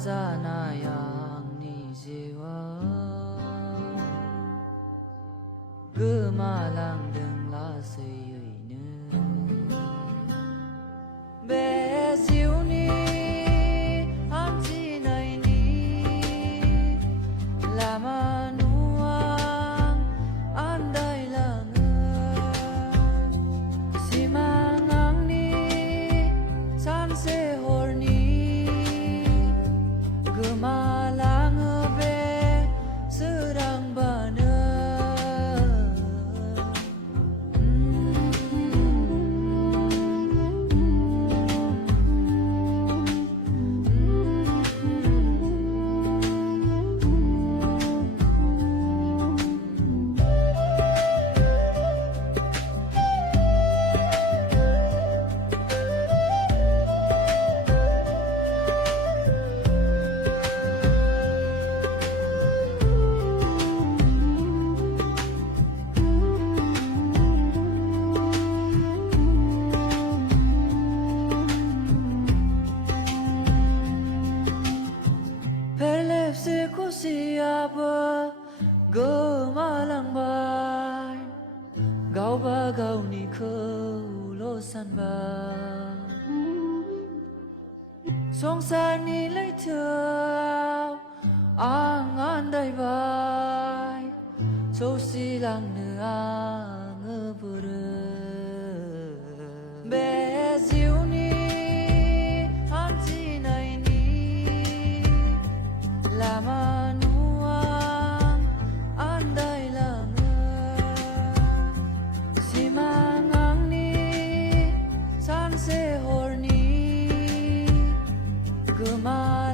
za Nayan ni jiwa Gemalang deng la seyne Be jiu ni anti nai ni lama nuang andai langan simangang ni san se horni gemalang be serang bana Siapa gemalang bai Gau ba gau ni keulosan ba Songsar ni lai thau ang andai bai So silang ne ang bere Be jiu ni anti nai ni lama my